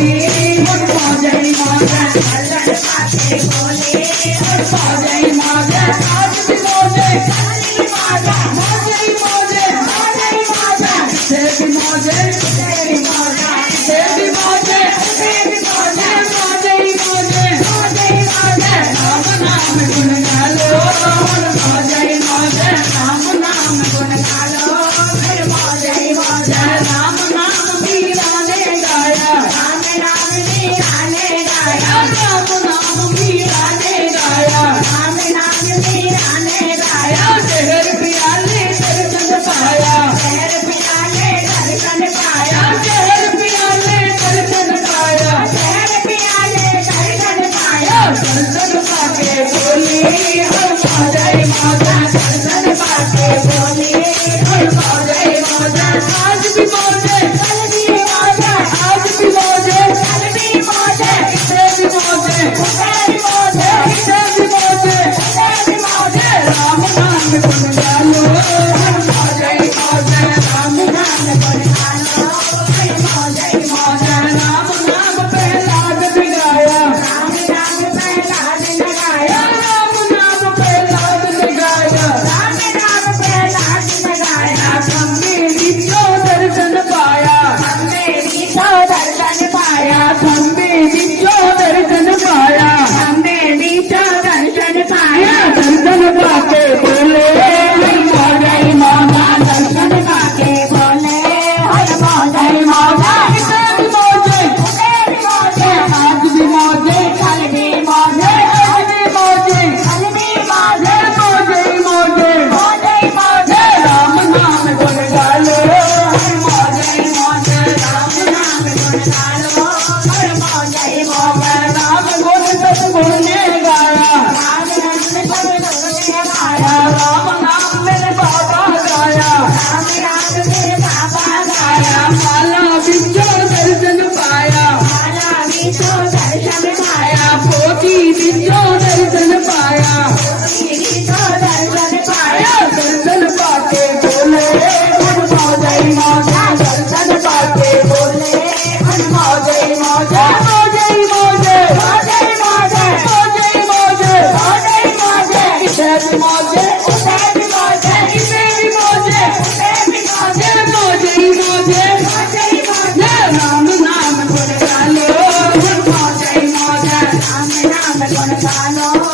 बोली मौजे मौजे दर्शन पाके बोली मौजे मौजे आज भी मौजे मौजे मौजे तेरी मौजे तेरी मौजा तेरी मौजे तेरी मौजे मौजे मौजे मौजे राम नाम गुण गालो मौजे मौजे राम नाम गुण गालो मौजे मौजे राम नाम मीरा ने गाया राम नाम मीरा ने गाया राम नाम मीरा ने गाया राम नाम मीरा ने गाया शहर पियाले दर्शन पाया शहर पियाले दर्शन पाया शहर पियाले दर्शन पाया शहर पियाले दर्शन पाया दर्शन पाके बोली मौजे मौजे दर्शन पाके बोली मौजे मौजे आज भी मौजे कल भी मौजे आज भी मौजे कल भी मौजे तेरी मौजे तेरी मौजे तेरी मौजे तेरी मौजे राम नाम गुण गालो मौजे मौजे राम नाम गुण गालो मौजे मौजे राम नाम प्रहलाद ने गाया राम नाम प्रहलाद ने गाया राम नाम प्रहलाद ने गाया राम नाम प्रहलाद ने गाया हमने रीतो दर्शन पाया हमने रीतो दर्शन पाया हमने रीतो दर्शन पाया हमने रीतो दर्शन पाया दर्शन पाके बोले मौजे मौजा दर्शन पाके बोले मौजे मौजा तेरी मौजे तेरी मौजे आज भी मौजे कल भी मौजे आज भी मौजे कल भी मौजे मौजे मौजे मौजे मौजे राम नाम गुण गालो मौजे मौजे राम नाम गुण गालो मौजे मौजे राम गुण सब गुण ने गाया राम गुण सब गुण ने गाया राम नाम मेरे बाबा गाया राम नाम मेरे बाबा गाया माला बिचो दर्शन पाया माला बिचो दर्शन पाया पोती बिचो दर्शन पाया पोती बिचो दर्शन पाया दर्शन पाके बोले मौजे मौजा दर्शन पाके बोले मौजे मौजे मौजे मौजे मौजे मौजे मौजे मौजे मौजे मौजे तेरी मौजे तेरी मौजे तेरी मौजे तेरी मौजे मौजे मौजे मौजे मौजे राम नाम गुण गालो मौजे मौजे राम नाम गुण गालो